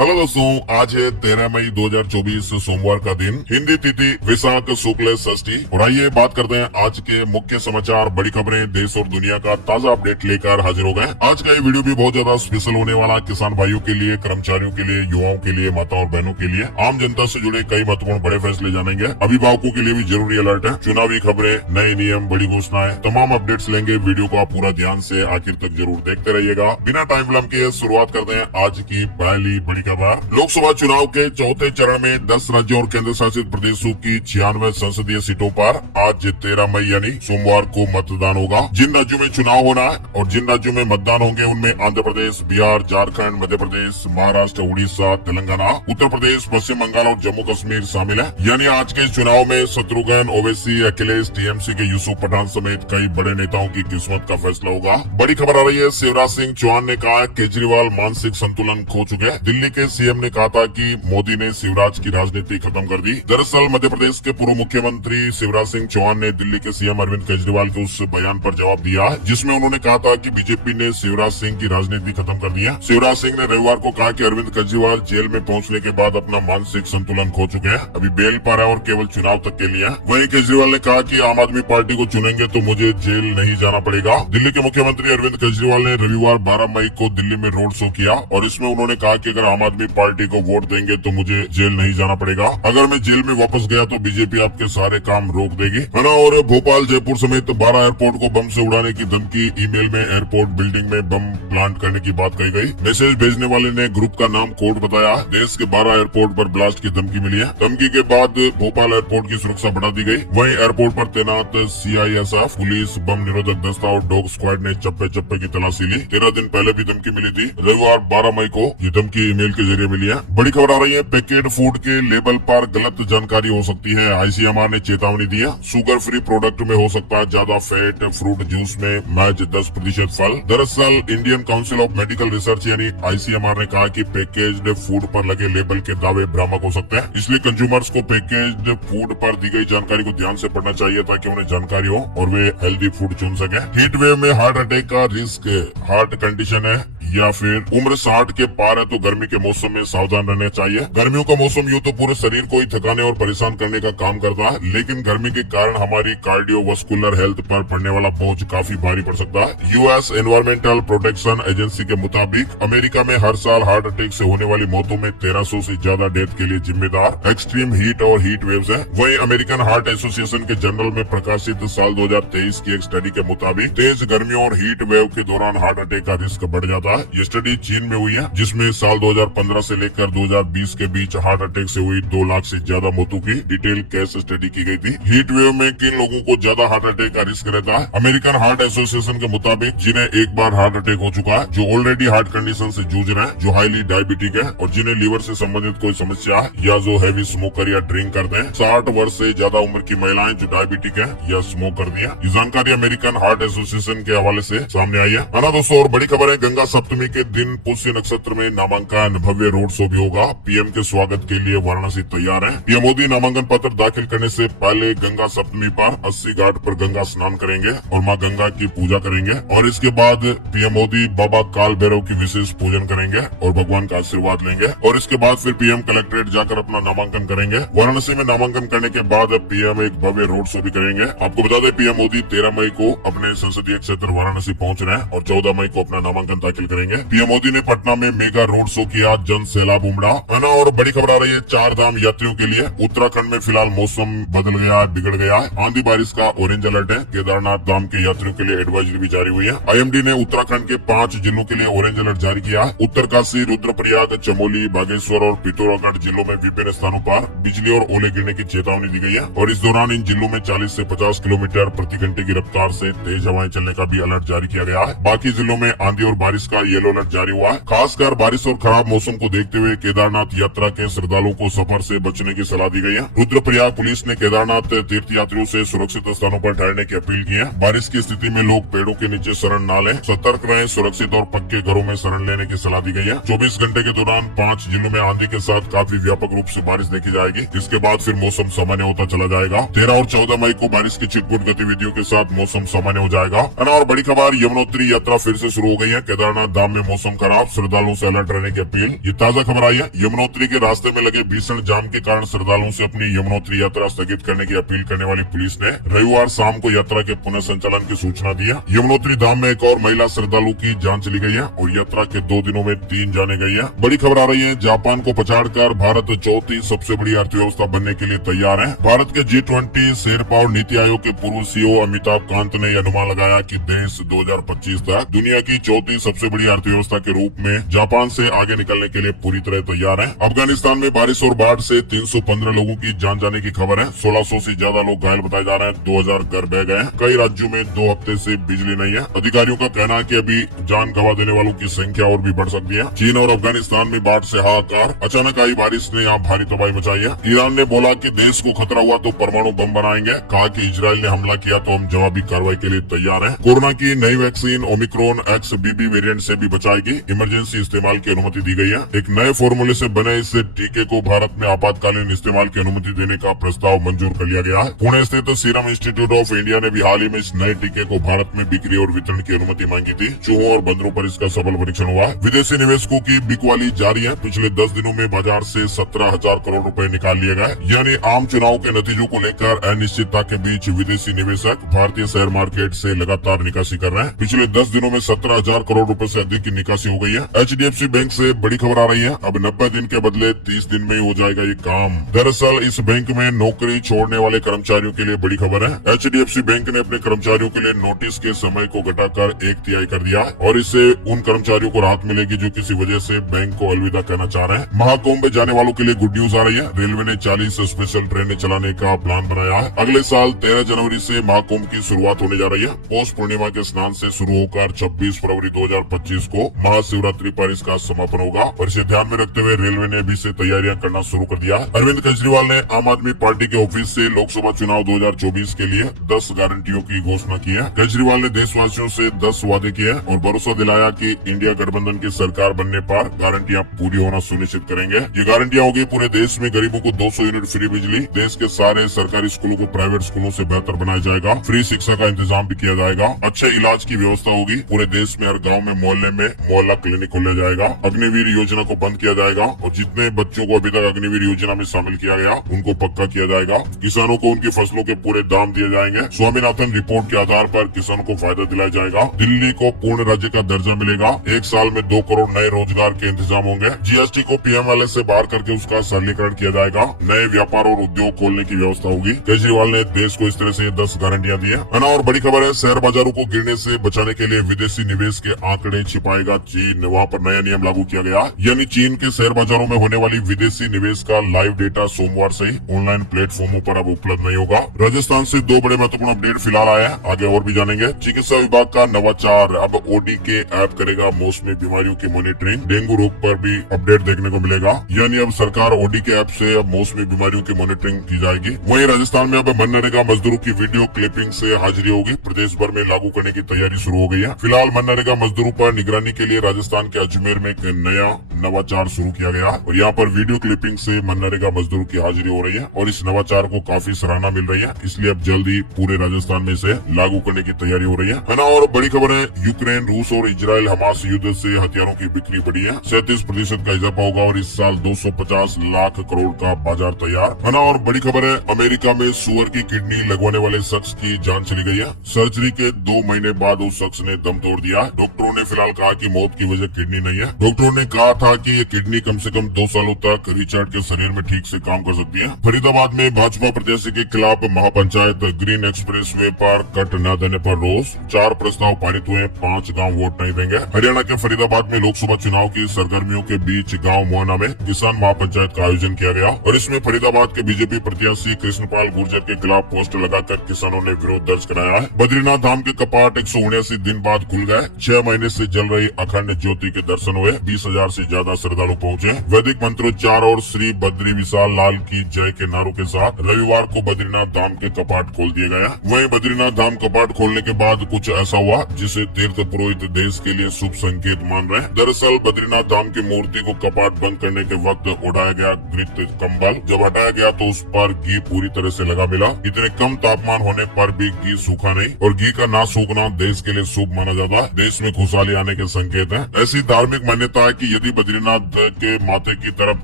Hello दोस्तों, आज है 13 मई 2024 सोमवार का दिन, हिंदी तिथि विशाख शुक्ल षष्ठी। और आइए बात करते हैं आज के मुख्य समाचार, बड़ी खबरें, देश और दुनिया का ताजा अपडेट लेकर हाजिर हो गए। आज का ये वीडियो भी बहुत ज्यादा स्पेशल होने वाला, किसान भाइयों के लिए, कर्मचारियों के लिए, युवाओं के लिए, माताओं और बहनों के लिए, आम जनता से जुड़े कई महत्वपूर्ण बड़े फैसले जानेंगे। अभिभावकों के लिए भी जरूरी अलर्ट है, चुनावी खबरें, नए नियम, बड़ी घोषणाएं, तमाम अपडेट्स लेंगे। वीडियो को आप पूरा ध्यान से आखिर तक जरूर देखते रहिएगा। बिना टाइम विलंब के शुरुआत करते हैं आज की पहली बड़ी खबर। लोकसभा चुनाव के चौथे चरण में 10 राज्यों और केंद्र शासित प्रदेशों की 96 संसदीय सीटों पर आज 13 मई यानी सोमवार को मतदान होगा। जिन राज्यों में चुनाव होना है और जिन राज्यों में मतदान होंगे उनमें आंध्र प्रदेश, बिहार, झारखंड, मध्य प्रदेश, महाराष्ट्र, उड़ीसा, तेलंगाना, उत्तर प्रदेश, पश्चिम बंगाल और जम्मू कश्मीर शामिल है। यानी आज के चुनाव में शत्रुघ्न, ओवैसी, अखिलेश, टीएमसी के यूसुफ पठान समेत कई बड़े नेताओं की किस्मत का फैसला होगा। बड़ी खबर आ रही है, शिवराज सिंह चौहान ने कहा केजरीवाल मानसिक संतुलन खो चुके। दिल्ली के सीएम ने कहा था कि मोदी ने शिवराज की राजनीति खत्म कर दी। दरअसल मध्य प्रदेश के पूर्व मुख्यमंत्री शिवराज सिंह चौहान ने दिल्ली के सीएम अरविंद केजरीवाल के उस बयान पर जवाब दिया है जिसमें उन्होंने कहा था कि बीजेपी ने शिवराज सिंह की राजनीति खत्म कर दी है। शिवराज सिंह ने रविवार को कहा कि अरविंद केजरीवाल जेल में पहुंचने के बाद अपना मानसिक संतुलन खो चुके हैं, अभी बेल पर है और केवल चुनाव तक के लिए है। वहीं केजरीवाल ने कहा कि आम आदमी पार्टी को चुनेंगे तो मुझे जेल नहीं जाना पड़ेगा। दिल्ली के मुख्यमंत्री अरविंद केजरीवाल ने रविवार 12 मई को दिल्ली में रोड शो किया और इसमें उन्होंने कहा कि अगर आम आदमी पार्टी को वोट देंगे तो मुझे जेल नहीं जाना पड़ेगा। अगर मैं जेल में वापस गया तो बीजेपी आपके सारे काम रोक देगी, है ना। और भोपाल, जयपुर समेत 12 एयरपोर्ट को बम से उड़ाने की धमकी। ईमेल में एयरपोर्ट बिल्डिंग में बम प्लांट करने की बात कही गई। मैसेज भेजने वाले ने ग्रुप का नाम कोड बताया। देश के 12 एयरपोर्ट पर ब्लास्ट की धमकी मिली है। धमकी के बाद भोपाल एयरपोर्ट की सुरक्षा बढ़ा दी गई। वहीं एयरपोर्ट पर तैनात CISF, पुलिस, बम निरोधक दस्ता और डॉग स्क्वाड ने चप्पे चप्पे की तलाशी ली। 13 दिन पहले भी धमकी मिली थी। रविवार 12 मई को ये धमकी ईमेल के जरिए मिली है। बड़ी खबर आ रही है, पैकेट फूड के लेबल पर गलत जानकारी हो सकती है। ICMR ने चेतावनी दी है। शुगर फ्री प्रोडक्ट में हो सकता है ज्यादा फैट, फ्रूट जूस में महज 10% फल। दरअसल Indian council of medical research यानी ICMR ने कहा कि पैकेज्ड फूड पर लगे लेबल के दावे भ्रामक हो सकते हैं, इसलिए कंज्यूमर्स को पैकेज्ड फूड पर दी गई जानकारी को ध्यान से पढ़ना चाहिए ताकि उन्हें जानकारी हो और वे हेल्दी फूड चुन सके। हीट वेव में हार्ट अटैक का रिस्क, हार्ट कंडीशन है या फिर उम्र 60 के पार है तो गर्मी के मौसम में सावधान रहना चाहिए। गर्मियों का मौसम यूं तो पूरे शरीर को ही थकाने और परेशान करने का काम करता है, लेकिन गर्मी के कारण हमारी कार्डियोवास्कुलर हेल्थ पर पड़ने वाला बोझ काफी भारी पड़ सकता है। US एनवायरमेंटल प्रोटेक्शन एजेंसी के मुताबिक अमेरिका में हर साल हार्ट अटैक से होने वाली मौतों में 1300 से ज्यादा डेथ के लिए जिम्मेदार एक्सट्रीम हीट और हीट वेव्स है। वहीं अमेरिकन हार्ट एसोसिएशन के जर्नल में प्रकाशित साल 2023 की एक स्टडी के मुताबिक तेज गर्मियों और हीट वेव के दौरान हार्ट अटैक का रिस्क बढ़ जाता है। ये स्टडी चीन में हुई है जिसमें साल 2015 से लेकर 2020 के बीच हार्ट अटैक से हुई 2 लाख से ज्यादा मौतों की डिटेल केस स्टडी की गई थी। हीट वेव में किन लोगों को ज्यादा हार्ट अटैक का रिस्क रहता है? अमेरिकन हार्ट एसोसिएशन के मुताबिक जिन्हें एक बार हार्ट अटैक हो चुका है, जो ऑलरेडी हार्ट कंडीशन से जूझ रहे हैं, जो हाईली डायबिटिक है और जिन्हें लीवर से संबंधित कोई समस्या है या जो हैवी स्मोकर या ड्रिंक करते हैं, 60 वर्ष से ज्यादा उम्र की महिलाएं जो डायबिटिक है या स्मोक कर दिया। ये जानकारी अमेरिकन हार्ट एसोसिएशन के हवाले से सामने आई है ना दोस्तों। और बड़ी खबर है, गंगा सप्तमी के दिन पुष्य नक्षत्र में नामांकन भव्य रोड शो भी होगा। पीएम के स्वागत के लिए वाराणसी तैयार है। पीएम मोदी नामांकन पत्र दाखिल करने से पहले गंगा सप्तमी पर 80 घाट पर गंगा स्नान करेंगे और मां गंगा की पूजा करेंगे और इसके बाद पीएम मोदी बाबा काल भैरव की विशेष पूजन करेंगे और भगवान का आशीर्वाद लेंगे और इसके बाद फिर पीएम कलेक्ट्रेट जाकर अपना नामांकन करेंगे। वाराणसी में नामांकन करने के बाद पीएम एक भव्य रोड शो भी करेंगे। आपको बता दें, पीएम मोदी 13 मई को अपने संसदीय क्षेत्र वाराणसी पहुंच रहे हैं और 14 मई को अपना नामांकन दाखिल करेंगे। पीएम मोदी ने पटना में मेगा रोड शो किया, जन सैलाब उमड़ा, है ना। और बड़ी खबर आ रही है, 4 धाम यात्रियों के लिए उत्तराखंड में फिलहाल मौसम बदल गया, बिगड़ गया है। आंधी बारिश का ऑरेंज अलर्ट है। केदारनाथ धाम के यात्रियों के लिए एडवाइजरी भी जारी हुई है। IMD ने उत्तराखंड के 5 जिलों के लिए ऑरेंज अलर्ट जारी किया है। उत्तरकाशी, रुद्रप्रयाग, चमोली, बागेश्वर और पिथौरागढ़ जिलों में विभिन्न स्थानों पर बिजली और ओले गिरने की चेतावनी दी गई है और इस दौरान इन जिलों में 40 से 50 किलोमीटर प्रति घंटे की रफ्तार से तेज हवाएं चलने का भी अलर्ट जारी किया गया है। बाकी जिलों में आंधी और बारिश का येलो अलर्ट जारी हुआ है। खासकर बारिश और खराब मौसम को देखते हुए केदारनाथ यात्रा के श्रद्धालुओं को सफर से बचने की सलाह दी गई है। रुद्रप्रयाग पुलिस ने केदारनाथ तीर्थ यात्रियों से सुरक्षित स्थानों पर ठहरने की अपील की है। बारिश की स्थिति में लोग पेड़ों के नीचे शरण न लें, सतर्क रहें, सुरक्षित और पक्के घरों में शरण लेने की सलाह दी गई है। 24 घंटे के दौरान 5 जिलों में आंधी के साथ काफी व्यापक रूप से बारिश देखी जाएगी। इसके बाद फिर मौसम सामान्य होता चला जाएगा। 13 और 14 मई को बारिश की छिटपुट गतिविधियों के साथ मौसम सामान्य हो जाएगा। और बड़ी खबर, यमुनोत्री यात्रा फिर से शुरू हो गई है। केदारनाथ बद्रीनाथ धाम में मौसम खराब, श्रद्धालुओं से अलर्ट रहने की अपील। ये ताजा खबर आई है। यमुनोत्री के रास्ते में लगे भीषण जाम के कारण श्रद्धालुओं से अपनी यमुनोत्री यात्रा स्थगित करने की अपील करने वाली पुलिस ने रविवार शाम को यात्रा के पुनः संचालन की सूचना दी है। यमुनोत्री धाम में एक और महिला श्रद्धालु की जान चली गई है और यात्रा के 2 दिनों में 3 जाने गई है। बड़ी खबर आ रही है, जापान को पछाड़कर भारत चौथी सबसे बड़ी अर्थव्यवस्था बनने के लिए तैयार है। भारत के G20 शेरपा और नीति आयोग के पूर्व CEO अमिताभ कांत ने अनुमान लगाया कि देश 2025 तक दुनिया की चौथी सबसे बड़ी अर्थव्यवस्था के रूप में जापान से आगे निकलने के लिए पूरी तरह तैयार है। अफगानिस्तान में बारिश और बाढ़ से 315 लोगों की जान जाने की खबर है। 1600 से ज्यादा लोग घायल बताए जा रहे हैं। 2000 घर बह गए हैं। कई राज्यों में 2 हफ्ते से बिजली नहीं है। अधिकारियों का कहना है कि अभी जान गंवा देने वालों की संख्या और भी बढ़ सकती है। चीन और अफगानिस्तान में बाढ़ से हाहाकार, अचानक आई बारिश ने यहाँ भारी तबाही मचाई है। ईरान ने बोला कि देश को खतरा हुआ तो परमाणु बम बनाएंगे। कहा कि इजराइल ने हमला किया तो हम जवाबी कार्रवाई के लिए तैयार हैं। कोरोना की नई वैक्सीन ओमिक्रॉन XBB वेरिएंट से भी बचाएगी। इमरजेंसी इस्तेमाल की अनुमति दी गई है। एक नए फॉर्मूले से बने इस टीके को भारत में आपातकालीन इस्तेमाल की अनुमति देने का प्रस्ताव मंजूर कर लिया गया है। पुणे स्थित सीरम इंस्टीट्यूट ऑफ इंडिया ने भी हाल ही में इस नए टीके को भारत में बिक्री और वितरण की अनुमति मांगी थी। चूहों और बंदरों पर इसका सफल परीक्षण हुआ है। विदेशी निवेशकों की बिकवाली जारी है। पिछले 10 दिनों में बाजार से 17,000 करोड़ रुपए निकाल लिए गए। यानी आम चुनाव के नतीजों को लेकर अनिश्चितता के बीच विदेशी निवेशक भारतीय शेयर मार्केट से लगातार निकासी कर रहे हैं। पिछले 10 दिनों में 17,000 करोड़ रुपए से अधिक की निकासी हो गई है। HDFC बैंक से बड़ी खबर आ रही है। अब 90 दिन के बदले 30 दिन में ही हो जाएगा ये काम। दरअसल इस बैंक में नौकरी छोड़ने वाले कर्मचारियों के लिए बड़ी खबर है। HDFC बैंक ने अपने कर्मचारियों के लिए नोटिस के समय को घटाकर 1/3 कर दिया है और इससे उन कर्मचारियों को राहत मिलेगी जो किसी वजह से बैंक को अलविदा कहना चाह रहे हैं। महाकुंभ में जाने वालों के लिए गुड न्यूज आ रही है। रेलवे ने 40 स्पेशल ट्रेनें चलाने का प्लान बनाया है। अगले साल 13 जनवरी से महाकुंभ की शुरुआत होने जा रही है। पौष पूर्णिमा के स्नान से शुरू होकर 26 फरवरी 2025 को महाशिवरात्रि पर इसका समापन होगा और इसे ध्यान में रखते हुए रेलवे ने अभी से तैयारियां करना शुरू कर दिया है। अरविंद केजरीवाल ने आम आदमी पार्टी के ऑफिस से लोकसभा चुनाव 2024 के लिए 10 गारंटियों की घोषणा की है। केजरीवाल ने देशवासियों से 10 वादे किए और भरोसा दिलाया कि इंडिया गठबंधन की सरकार बनने पर गारंटियां पूरी होना सुनिश्चित करेंगे। ये गारंटियां होगी पूरे देश में गरीबों को 200 यूनिट फ्री बिजली, देश के सारे सरकारी स्कूलों को प्राइवेट स्कूलों से बेहतर बनाया जाएगा, फ्री शिक्षा का इंतजाम भी किया जाएगा, अच्छे इलाज की व्यवस्था होगी, पूरे देश में हर गांव में मोहल्ले में मोहल्ला क्लिनिक खोला जाएगा, अग्निवीर योजना को बंद किया जाएगा और जितने बच्चों को अभी तक अग्निवीर योजना में शामिल किया गया उनको पक्का किया जाएगा। किसानों को उनकी फसलों के पूरे दाम दिए जाएंगे। स्वामीनाथन रिपोर्ट के आधार पर किसानों को फायदा दिलाया जाएगा। दिल्ली को पूर्ण राज्य का दर्जा मिलेगा। 1 साल में 2 करोड़ नए रोजगार के इंतजाम होंगे। GST को PMLA से बाहर करके उसका सरलीकरण किया जाएगा। नए व्यापार और उद्योग खोलने की व्यवस्था होगी। केजरीवाल ने देश को इस तरह से 10 गारंटियां दी है ना। और बड़ी खबर है, शेयर बाजारों को गिरने से बचाने के लिए विदेशी निवेश के आंकड़े छिपाएगा चीन। वहाँ पर नया नियम लागू किया गया, यानी चीन के शेयर बाजारों में होने वाली विदेशी निवेश का लाइव डेटा सोमवार से ही ऑनलाइन प्लेटफॉर्मों पर अब उपलब्ध नहीं होगा। राजस्थान से 2 बड़े महत्वपूर्ण अपडेट फिलहाल आया है, आगे और भी जानेंगे। चिकित्सा विभाग का नवाचार, अब OD के ऐप करेगा मौसमी बीमारियों की मॉनिटरिंग। डेंगू रोग पर भी अपडेट देखने को मिलेगा, यानी अब सरकार OD के ऐप से अब मौसमी बीमारियों की मॉनिटरिंग की जाएगी। वहीं राजस्थान में अब मनरेगा मजदूरों की वीडियो क्लिपिंग से हाजिरी होगी। प्रदेश भर में लागू करने की तैयारी शुरू हो गई है। फिलहाल मनरेगा मजदूरों पर निगरानी के लिए राजस्थान के अजमेर में एक नया नवाचार शुरू किया गया और यहाँ पर वीडियो क्लिपिंग से मनरेगा मजदूरों की हाजिरी हो रही है और इस नवाचार को काफी सराहना मिल रही है। इसलिए अब जल्दी पूरे राजस्थान में इसे लागू करने की तैयारी हो रही है ना। और बड़ी खबर है, यूक्रेन, रूस और इजराइल हमास युद्ध से हथियारों की बिक्री बढ़ी है। 37% का इजाफा होगा और इस साल 250 लाख करोड़ का बाजार तैयार है ना। और बड़ी खबर है, अमेरिका में सुअर की किडनी लगवाने वाले शख्स की जान चली गई है। सर्जरी के 2 महीने बाद उस शख्स ने दम तोड़ दिया। डॉक्टरों ने फिलहाल कहा कि मौत की वजह किडनी नहीं है। डॉक्टरों ने कहा था कि ये किडनी कम से कम 2 सालों तक रिचर्ड के शरीर में ठीक से काम कर सकती है। फरीदाबाद में भाजपा प्रत्याशी के खिलाफ महापंचायत, ग्रीन एक्सप्रेस वे पर कट न देने पर रोष, 4 प्रस्ताव पारित हुए, 5 गाँव वोट नहीं देंगे। हरियाणा के फरीदाबाद में लोकसभा चुनाव की सरगर्मियों के बीच गाँव मोहना में किसान महापंचायत का आयोजन किया गया और इसमें फरीदाबाद के बीजेपी प्रत्याशी कृष्णपाल गुर्जर के खिलाफ पोस्टर लगाकर किसानों ने विरोध दर्ज कराया है। बद्रीनाथ धाम के कपाट 179 दिन बाद खुल गए। 6 महीने से जल रही अखंड ज्योति के दर्शन हुए। 20,000 से ज्यादा श्रद्धालु पहुंचे। वैदिक मंत्रोच्चार और श्री बद्री विशाल लाल की जय के नारों के साथ रविवार को बद्रीनाथ धाम के कपाट खोल दिए गए। वहीं बद्रीनाथ धाम कपाट खोलने के बाद कुछ ऐसा हुआ जिसे तीर्थ पुरोहित देश के लिए शुभ संकेत मान रहे हैं। दरअसल बद्रीनाथ धाम की मूर्ति को कपाट बंद करने के वक्त उड़ाया गया घृत कंबल जब हटाया गया तो उस पर घी पूरी तरह से लगा मिला। इतने कम तापमान होने पर भी घी सूखा नहीं और घी का ना सूखना देश के लिए शुभ माना जाता है। देश में खुशहाली आने के संकेत हैं। ऐसी धार्मिक मान्यता है कि यदि बद्रीनाथ के माथे की तरफ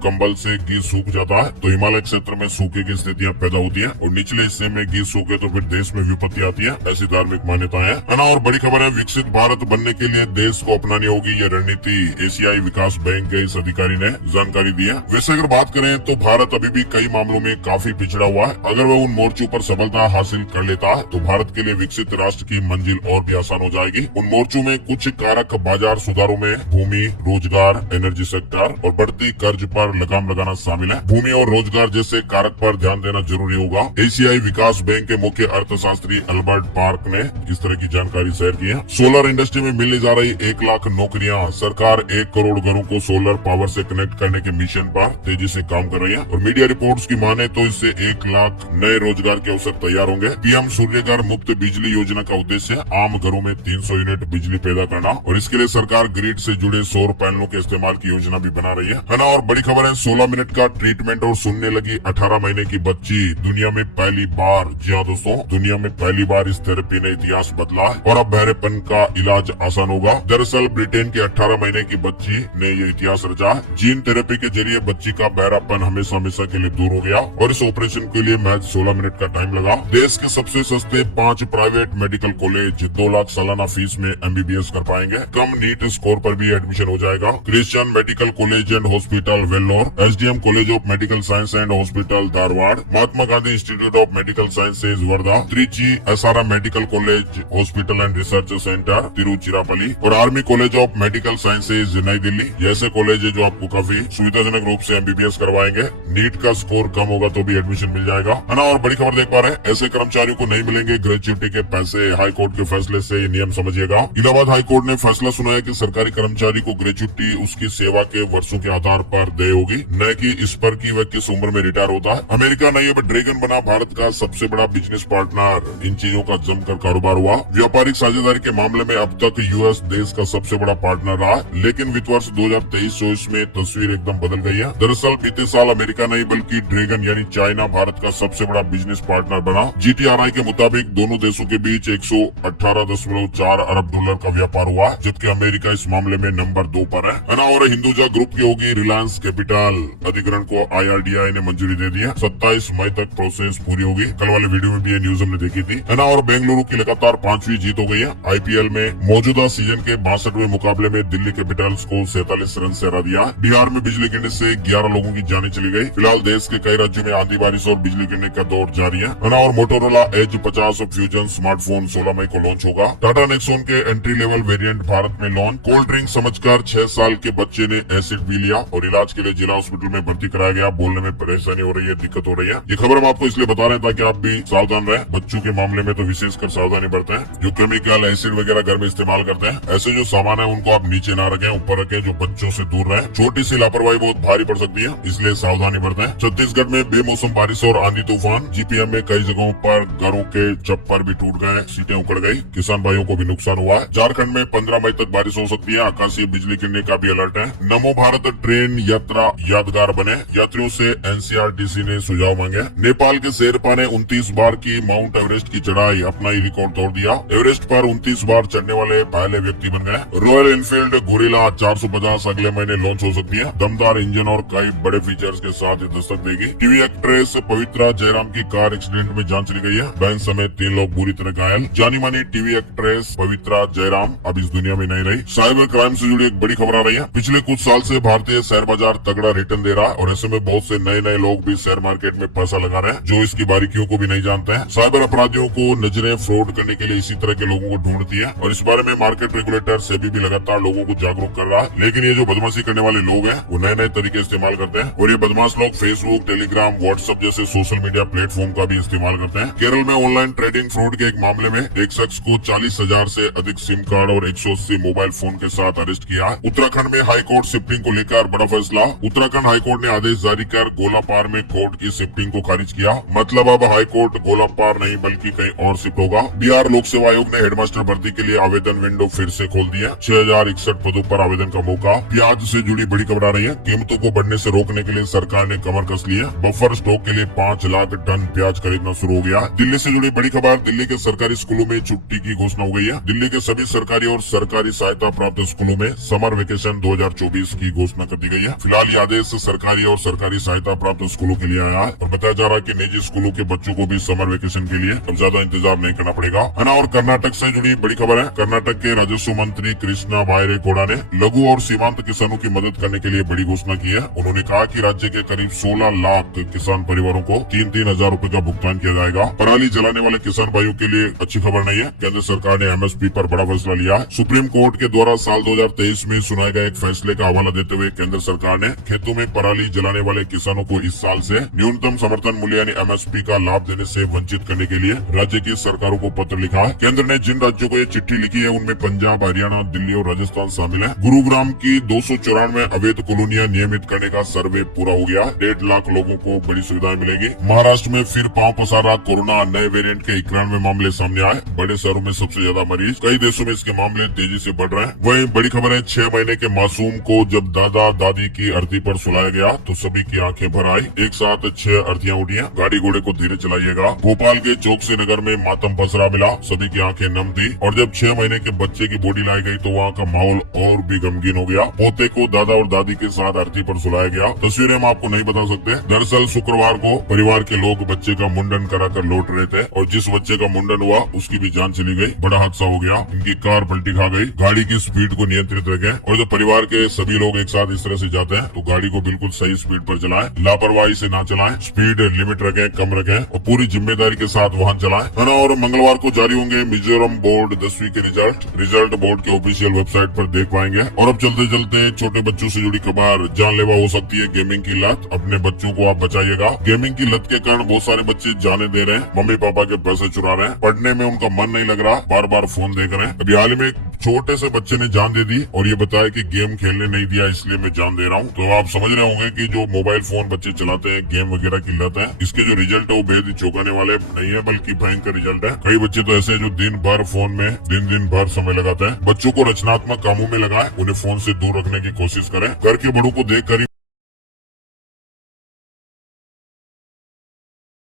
कंबल से घी सूख जाता है तो हिमालय क्षेत्र में सूखे की स्थितियां पैदा होती है और निचले हिस्से में घी सूखे तो फिर देश में विपत्ति आती है। ऐसी धार्मिक मान्यताएं है ना। और बड़ी खबर है, विकसित भारत बनने के लिए देश को अपनानी होगी ये रणनीति, एशियाई विकास बैंक के इस अधिकारी ने जानकारी दी है। वैसे अगर बात करें तो भारत अभी भी कई मामलों में काफी पिछड़ा हुआ है। अगर वह उन मोर्चों पर सफलता हासिल कर लेता है तो भारत के लिए विकसित राष्ट्र की मंजिल और भी आसान हो जाएगी। उन मोर्चों में कुछ कारक बाजार सुधारों में भूमि, रोजगार, एनर्जी सेक्टर और बढ़ती कर्ज पर लगाम लगाना शामिल है। भूमि और रोजगार जैसे कारक पर ध्यान देना जरूरी होगा। एशियाई विकास बैंक के मुख्य अर्थशास्त्री अल्बर्ट पार्क ने इस तरह की जानकारी शेयर की है। सोलर इंडस्ट्री में मिलने जा रही 1 लाख नौकरियां, सरकार 1 करोड़ घरों को सोलर पावर से कनेक्ट करने के मिशन पर तेजी से काम कर रही है और मीडिया रिपोर्ट्स की माने तो इससे 1 लाख नए रोजगार के अवसर तैयार होंगे। पीएम सूर्यघर मुफ्त बिजली योजना का उद्देश्य आम घरों में 300 यूनिट बिजली पैदा करना और इसके लिए सरकार ग्रिड से जुड़े सौर पैनलों के इस्तेमाल की योजना भी बना रही है ना। और बड़ी खबर है, 16 मिनट का ट्रीटमेंट और सुनने लगी 18 महीने की बच्ची दुनिया में पहली बार। जी हाँ दोस्तों, दुनिया में पहली बार इस थेरेपी ने इतिहास बदला है और अब बहरेपन का इलाज आसान होगा। दरअसल ब्रिटेन की 18 महीने की बच्ची ने ये इतिहास रचा। जीन थेरेपी के जरिए बच्ची का बहरापन हमेशा हमेशा के लिए दूर हो गया और इस ऑपरेशन के लिए महज 16 मिनट का टाइम लगा। देश के सबसे सस्ते 5 प्राइवेट मेडिकल कॉलेज 2 लाख सालाना फीस में MBBS कर पाएंगे। कम नीट स्कोर पर भी एडमिशन हो जाएगा। Christian medical college and hospital Vellore, SDM college of medical science and hospital Dharwad, Mahatma Gandhi institute of medical sciences Wardha, Trichy SRM medical college hospital and research centre Tiruchirappalli और army college of medical sciences New Delhi जैसे college है जो आपको काफी सुविधाजनक रूप से MBBS करवाएंगे। नीट का स्कोर कम होगा तो भी एडमिशन मिल जाएगा है ना। और बड़ी खबर देख पा रहे हैं, ऐसे कर्मचारियों को नहीं मिलेंगे ग्रेच्युटी के पैसे। हाई कोर्ट के फैसले से ये नियम समझिएगा। इलाहाबाद हाई कोर्ट ने फैसला सुनाया कि सरकारी कर्मचारी को ग्रेच्युटी उसकी सेवा के वर्षों के आधार पर देय होगी, न कि इस पर कि वह किस उम्र में रिटायर होता है। अमेरिका नहीं अब ड्रैगन बना भारत का सबसे बड़ा बिजनेस पार्टनर। इन चीजों का जमकर कारोबार हुआ। व्यापारिक साझेदारी के मामले में अब तक US देश का सबसे बड़ा पार्टनर रहा, लेकिन वित्त वर्ष 2023-24 में तस्वीर एकदम बदल गई है। दरअसल बीते साल अमेरिका नहीं बल्कि ड्रैगन यानी चाइना भारत का सबसे बड़ा बिजनेस पार्टनर बना। GTRI के मुताबिक दोनों देशों के बीच 118.4 अरब डॉलर का व्यापार हुआ, जबकि अमेरिका इस मामले में नंबर 2 पर है ना। और हिंदुजा ग्रुप की होगी रिलायंस कैपिटल। अधिग्रहण को IRDAI ने मंजूरी दे दी है। 27 मई तक प्रोसेस पूरी होगी। कल वाले वीडियो में भी ये न्यूज हमने देखी थी है ना। और बेंगलुरु की लगातार 5वीं जीत हो गई है। IPL में मौजूदा सीजन के 62वें मुकाबले में दिल्ली कैपिटल्स को 47 रन से हरा दिया। बिहार में बिजली गिरने से 11 लोगों की जानें चली गई। फिलहाल देश के कई राज्यों में आंधी बारिश और बिजली गिरने का दौर जारी है ना। और मोटोरोला एज 50 फ्यूजन स्मार्टफोन 16 मई को लॉन्च होगा। टाटा नेक्सॉन के एंट्री लेवल वेरिएंट भारत में लॉन्च। कोल्ड ड्रिंक समझकर 6 साल के बच्चे ने एसिड पी लिया और इलाज के लिए जिला हॉस्पिटल में भर्ती कराया गया। बोलने में परेशानी हो रही है, दिक्कत हो रही है। ये खबर हम आपको इसलिए बता रहे हैं ताकि आप भी सावधान रहें। बच्चों के मामले में तो विशेषकर सावधानी बरतें। जो केमिकल एसिड वगैरह घर में इस्तेमाल करते हैं, ऐसे जो सामान है उनको आप नीचे ना रखें, ऊपर रखें, जो बच्चों से दूर रहें। छोटी सी लापरवाही बहुत भारी पड़ सकती है, इसलिए सावधानी बरतें। छत्तीसगढ़ में बेमौसम बारिश और आंधी तूफान। GPM में कई जगहों पर घरों के छप्पर भी टूट गए, सीटें उखड़ गई, किसान भाइयों को भी नुकसान हुआ है। झारखंड में 15 मई तक बारिश हो सकती है। आकाशीय बिजली गिरने का भी अलर्ट है। नमो भारत ट्रेन यात्रा यादगार बने, यात्रियों से NCRTC ने सुझाव मांगे। नेपाल के शेरपा ने 29 बार की माउंट एवरेस्ट की चढ़ाई अपना ही रिकॉर्ड तोड़ दिया। एवरेस्ट पर 29 बार चढ़ने वाले पहले व्यक्ति बन गए। रॉयल एनफील्ड गोरिल्ला 450 अगले महीने लॉन्च हो सकती है। दमदार इंजन और कई बड़े फीचर्स के साथ ये दस्तक देगी। टीवी एक्ट्रेस पवित्रा जयराम की कार एक्सीडेंट में जान चली गई है। बहन समेत 3 लोग बुरी तरह घायल। जानी मानी टीवी एक्ट्रेस पवित्रा जयराम अब इस दुनिया में नहीं रही। साइबर क्राइम से जुड़ी एक बड़ी खबर आ रही है। पिछले कुछ साल से भारतीय शेयर बाजार तगड़ा रिटर्न दे रहा है और ऐसे में बहुत से नए लोग भी शेयर मार्केट में पैसा लगा रहे हैं जो इसकी बारीकियों को भी नहीं जानते हैं। साइबर अपराधियों को नजरें फ्रॉड करने के लिए इसी तरह के लोगों को ढूंढती है और इस बारे में मार्केट रेगुलेटर सेबी भी लगातार लोगों को जागरूक कर रहा है। लेकिन ये जो बदमाशी करने वाले लोग हैं वो नए तरीके इस्तेमाल करते हैं और ये बदमाश लोग फेसबुक, टेलीग्राम, व्हाट्सएप जैसे सोशल मीडिया प्लेटफॉर्म का भी इस्तेमाल करते हैं। केरल में ऑनलाइन ट्रेडिंग फ्रॉड के एक मामले में एक शख्स को 40,000 से अधिक सिम कार्ड और 180 मोबाइल फोन के साथ अरेस्ट किया। उत्तराखंड में हाई कोर्ट शिफ्टिंग को लेकर बड़ा फैसला। उत्तराखंड हाई कोर्ट ने आदेश जारी कर गोलापार में कोर्ट की शिफ्टिंग को खारिज किया। मतलब अब हाई कोर्ट गोलापार नहीं बल्कि कहीं और शिफ्ट होगा। बिहार लोक सेवा आयोग ने हेडमास्टर भर्ती के लिए आवेदन विंडो फिर से खोल दिया। 6061 पदों पर आवेदन का मौका। प्याज से जुड़ी बड़ी खबर आ रही है। कीमतों को बढ़ने से रोकने के लिए सरकार ने कमर कस ली है। बफर स्टॉक के लिए 5 लाख टन प्याज खरीदना शुरू हो गया। दिल्ली से जुड़ी बड़ी खबर। दिल्ली के सरकारी स्कूलों में छुट्टी की घोषणा हो गई है। दिल्ली के सभी सरकारी और सरकारी सहायता प्राप्त स्कूलों में समर वेकेशन 2024 की घोषणा कर दी गई है। फिलहाल ये आदेश सरकारी और सरकारी सहायता प्राप्त स्कूलों के लिए आया है और बताया जा रहा है कि निजी स्कूलों के बच्चों को भी समर वेकेशन के लिए अब ज्यादा इंतजार नहीं करना पड़ेगा, है ना। और कर्नाटक से जुड़ी बड़ी खबर है। कर्नाटक के राजस्व मंत्री कृष्णा बायरेगौड़ा ने लघु और सीमांत किसानों की मदद करने के लिए बड़ी घोषणा की है। उन्होंने कहा कि राज्य के करीब 16 लाख किसान परिवारों को 3-3 हजार रूपए का भुगतान किया जाएगा। पराली जलाने वाले किसान भाइयों के लिए अच्छी खबर नहीं है। केंद्र सरकार ने MSP पर बड़ा फैसला लिया है। सुप्रीम कोर्ट के द्वारा साल 2023 में सुनाए गए एक फैसले का हवाला देते हुए केंद्र सरकार ने खेतों में पराली जलाने वाले किसानों को इस साल से न्यूनतम समर्थन मूल्य यानी MSP का लाभ देने से वंचित करने के लिए राज्य की सरकारों को पत्र लिखा है। केंद्र ने जिन राज्यों को ये चिट्ठी लिखी है उनमें पंजाब, हरियाणा, दिल्ली और राजस्थान शामिल है। गुरुग्राम की 294 अवैध कॉलोनियां नियमित करने का सर्वे पूरा हो गया। 1.5 लाख लोगों को बड़ी सुविधाएं मिलेगी। महाराष्ट्र में फिर पांव पसारा कोरोना, नए वेरिएंट के 91 मामले सामने आए। बड़े शहरों में सबसे ज्यादा मरीज, कई देशों में इसके मामले तेजी से बढ़ रहे हैं। वहीं बड़ी खबर है, 6 महीने के मासूम को जब दादा दादी की अर्थी पर सुलाया गया तो सभी की आंखें भर आई। एक साथ 6 अर्थियां उठी हैं। गाड़ी घोड़े को धीरे चलाइएगा। भोपाल के चौकसी नगर में मातम पसरा मिला, सभी की आंखें नम थी। और जब 6 महीने के बच्चे की बॉडी लाई गई तो वहाँ का माहौल और भी गमगीन हो गया। पोते को दादा और दादी के साथ अर्थी पर सुलाया गया। तस्वीरें हम आपको नहीं बता सकते। दरअसल शुक्रवार को परिवार के लोग बच्चे का मुंडन कराकर लौट रहे थे और जिस बच्चे का मुंडन हुआ उसकी भी जान चली गई। बड़ा हादसा हो गया। इनकी कार पलटी खा गई। गाड़ी की स्पीड को नियंत्रित रखें और जब परिवार के सभी लोग एक साथ इस तरह से जाते हैं तो गाड़ी को बिल्कुल सही स्पीड पर चलाएं। लापरवाही से ना चलाएं। स्पीड लिमिट रखें, कम रखें और पूरी जिम्मेदारी के साथ वाहन चलाएं, है ना। और मंगलवार को जारी होंगे मिजोरम बोर्ड 10वीं के रिजल्ट बोर्ड के ऑफिशियल वेबसाइट पर देख पाएंगे। और अब चलते चलते छोटे बच्चों से जुड़ी खबर, जानलेवा हो सकती है गेमिंग की लत। अपने बच्चों को आप बचाइएगा। गेमिंग की लत के कारण बहुत सारे बच्चे जाने दे रहे हैं, मम्मी पापा के पैसे चुरा रहे हैं, पढ़ने में उनका मन नहीं लग रहा, बार बार फोन देख रहे हैं। अभी हाल ही में एक छोटे से बच्चे ने जान दे दी और ये बताया कि गेम खेलने नहीं दिया इसलिए मैं जान दे रहा हूँ। तो आप समझ रहे होंगे कि जो मोबाइल फोन बच्चे चलाते हैं, गेम वगैरह की लत है, इसके जो रिजल्ट है वो बेहद ही चौंकाने वाले नहीं है बल्कि भयंकर रिजल्ट है। कई बच्चे तो ऐसे जो दिन भर फोन में दिन भर समय लगाते हैं। बच्चों को रचनात्मक कामों में लगाएं, उन्हें फोन से दूर रखने की कोशिश करें। घर के बड़ों को देख कर